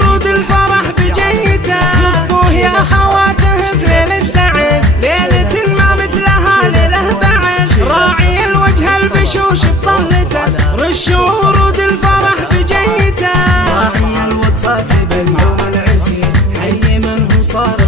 ورود الفرح بجيته، زفوه يا خواته في ليل السعيد، ليلة ما مثلها ليلة بعد، راعي الوجه البشوش بطلته، رشوا ورود الفرح بجيته، راعي الوقفات باليوم العسير، حي من هو صار